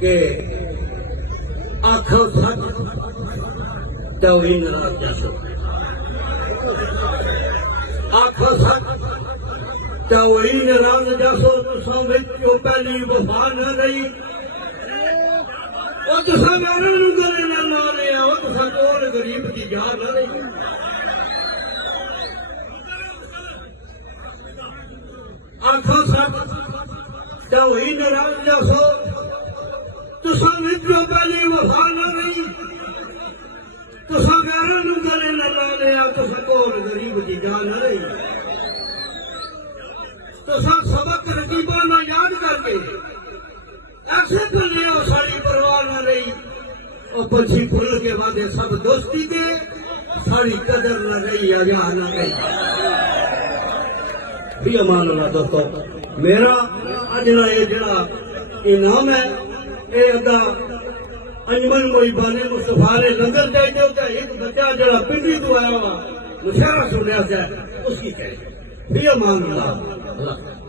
کہ آنکھوں سچ توہین راز جیسو آنکھوں سچ توہین راز جیسو تساں وچوں پہلی وفا نہ رہی اور تساں میرے نوں گلے نہ لا لے اور تساں کول غریب دی جان نہ رہی آنکھوں سچ توہین راز جیسو تساں وچوں پہلی وفا نہ رہی تساں میرے نوں گلے نہ لا لے تساں کول غریب دی جان نہ رہی تساں سبق رقیباں نہ یاد کر کے ایسے چلے ہو ساری پرواہ نہ رہی اور پچھی پھول کے وعدے سب دوستی کے ساری قدر نہ رہی اجا نہ رہی بھی امان اللہ دوستو میرا اجلا یہ جڑا انعام ہے اے ادا انجمن محبان مصطفیٰ نے لنگر دے دو کہ ایک بچہ جڑا پنڈی تو آیا ہوا مشاعرہ سنیا سے اس کی کہے بھی امان اللہ